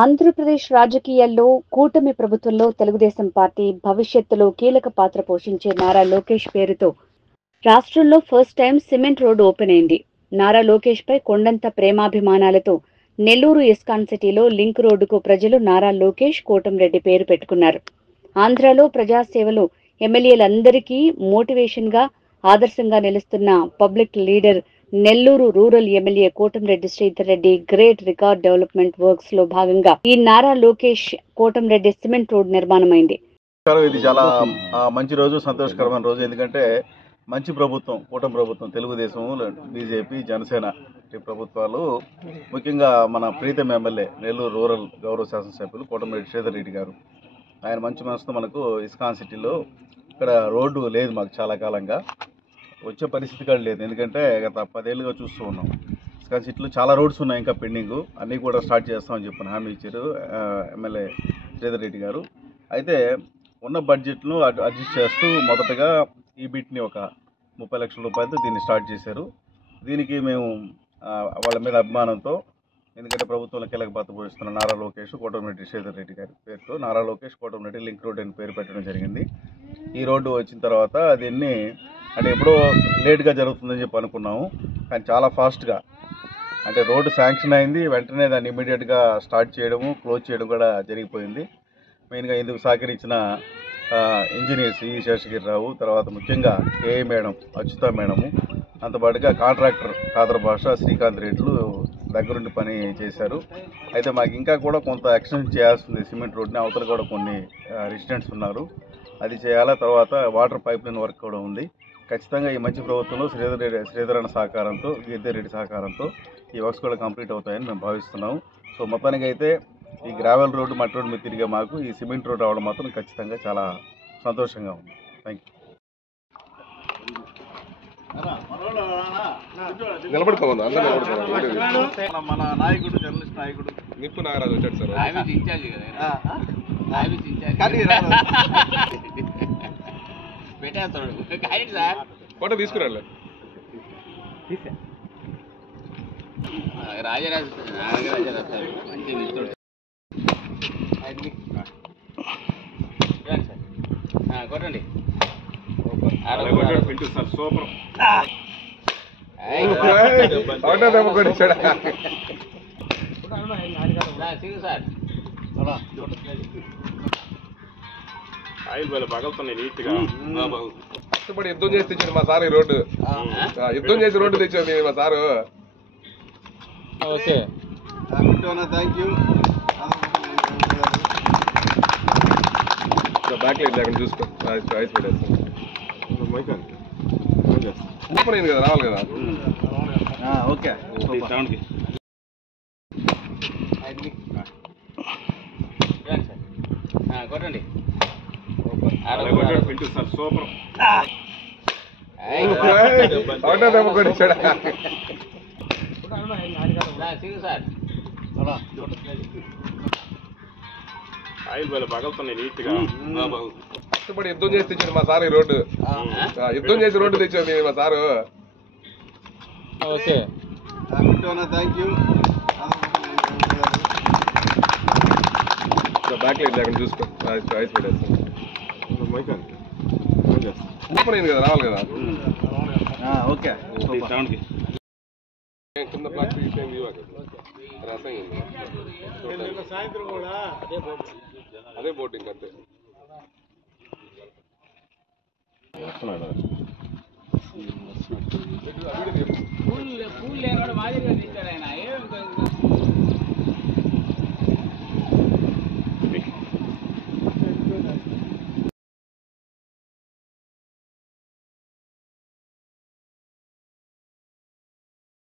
ఆంధ్రప్రదేశ్ రాజకీయాల్లో కూటమి ప్రభుత్వంలో తెలుగుదేశం పార్టీ భవిష్యత్తులో కీలక పాత్ర పోషించే నారా లోకేష్ పేరుతో రాష్ట్రంలో first time cement road open అయింది. నారా లోకేష్ పై కొండంత ప్రేమాభిమానాలతో నెల్లూరు ఇస్కాన్ సిటీలో లింక్ రోడ్డుకు ప్రజలు నారా లోకేష్ కోటంరెడ్డి పేరు పెట్టుకున్నారు. ఆంధ్రాలో ప్రజాసేవలు ఎమ్మెల్యేలందరికీ మోటివేషన్ గా ఆదర్శంగా నిలుస్తున్న public leader Nellore rural MLA Kotamreddy Sridhar Reddy great record development works లో భాగంగా ఈ నారా లోకేష్ కోటంరెడ్డి సిమెంట్ రోడ్ నిర్మాణమైంది. ఇది చాలా మంచి రోజు, సంతోషకరమైన రోజు. ఎందుకంటే మంచి ప్రభుత్వం, కూటమి ప్రభుత్వం, తెలుగుదేశం, బీజేపీ, జనసేన ప్రభుత్వాలు, ముఖ్యంగా మన ప్రీతం ఎమ్మెల్యే నెల్లూరు రూరల్ గౌరవ శాసనసభ్యులు కోటంరెడ్డి శ్రీధర్ రెడ్డి గారు, ఆయన మంచి మనసుతో మనకు ఇస్కాన్ సిటీలో ఇక్కడ రోడ్డు లేదు, మాకు చాలా కాలంగా వచ్చే పరిస్థితి కూడా లేదు. ఎందుకంటే గత 10 ఏళ్ళుగా చూస్తూ ఉన్నాం. ఇస్కాన్ సిటీలో చాలా రోడ్స్ ఉన్నాయి ఇంకా పెండింగ్, అన్నీ కూడా స్టార్ట్ చేస్తామని చెప్పిన హామీ ఇచ్చారు ఎమ్మెల్యే శ్రీధర్ రెడ్డి గారు. అయితే ఉన్న బడ్జెట్ను అడ్జస్ట్ చేస్తూ మొదటగా ఈ బిట్ని ఒక 30 లక్షల రూపాయలతో దీన్ని స్టార్ట్ చేశారు. దీనికి మేము వాళ్ళ మీద అభిమానంతో, ఎందుకంటే ప్రభుత్వంలో కీలక పాత్ర పోషిస్తున్న నారా లోకేష్ కోటంరెడ్డి శ్రీధర్ రెడ్డి గారి పేరుతో నారా లోకేష్ కోటంరెడ్డి లింక్ రోడ్ అని పేరు పెట్టడం జరిగింది. ఈ రోడ్డు వచ్చిన తర్వాత దీన్ని అంటే ఎప్పుడో లేట్గా జరుగుతుందని చెప్పి అనుకున్నాము, కానీ చాలా ఫాస్ట్గా, అంటే రోడ్డు శాంక్షన్ అయింది, వెంటనే దాన్ని ఇమీడియట్గా స్టార్ట్ చేయడము, క్లోజ్ చేయడం కూడా జరిగిపోయింది. మెయిన్గా ఇందుకు సహకరించిన ఇంజనీర్స్ ఈ శేషగిరిరావు, తర్వాత ముఖ్యంగా ఏఐ మేడం అచ్యుత మేడము, అంతపాటుగా కాంట్రాక్టర్ కాదర్ భాష శ్రీకాంత్ రెడ్లు దగ్గరుండి పని చేశారు. అయితే మాకు ఇంకా కూడా కొంత ఎక్స్టెన్షన్ చేయాల్సింది సిమెంట్ రోడ్ని, అవతల కూడా కొన్ని రెసిడెంట్స్ ఉన్నారు, అది చేయాలా. తర్వాత వాటర్ పైప్ లైన్ వర్క్ కూడా ఉంది. ఖచ్చితంగా ఈ మంచి ప్రభుత్వంలో శ్రీధర్ అన్న సహకారంతో, గీతారెడ్డి సహకారంతో ఈ వర్క్స్ కూడా కంప్లీట్ అవుతాయని మేము భావిస్తున్నాము. సో మొత్తానికి అయితే ఈ గ్రావెల్ రోడ్డు, మట్టి రోడ్డు మీద తిరిగే మాకు ఈ సిమెంట్ రోడ్డు రావడం మాత్రం ఖచ్చితంగా చాలా సంతోషంగా ఉంది. Thank you. మన నాయకుడు, జర్నలిస్ట్ నాయకుడు నిప్పు నాగరాజు వచ్చాడు సార్. ఫోటో తీసుకురాలే రాజరాజు మంచి మిత్రుడు. కొట్టండి సార్, సూపర్. సార్ ఆయిల్ వేల పగలుతున్నాయి నీట్గా. కష్టపడి యుద్ధం చేసి తెచ్చాడు మా సార్ ఈ రోడ్డు, యుద్ధం చేసి రోడ్డు తెచ్చాడు మా sir. Okay, thank you. Back light లేకుండా చూసుకో, ఐస్ పెట్టేస్తాను కదా, రావాలి కదా. ఓకే, కొట్టండి సార్, సూపర్. సార్ ఆయిల్ వేల పగలుతున్నాయి నీట్గా. కష్టపడి యుద్ధం చేసి తెచ్చాడు మా సార్ ఈ రోడ్డు, యుద్ధం చేసి రోడ్డు తెచ్చాడు మా sir. Okay, thank you. Back light లేకుండా చూసుకో, ఐస్ పెట్టేస్తాను కదా, రావాలి కదా. ఓకే, కింద ప్లాస్టిక్ సాయంత్రం కూడా అదే బోటింగ్ అంతే.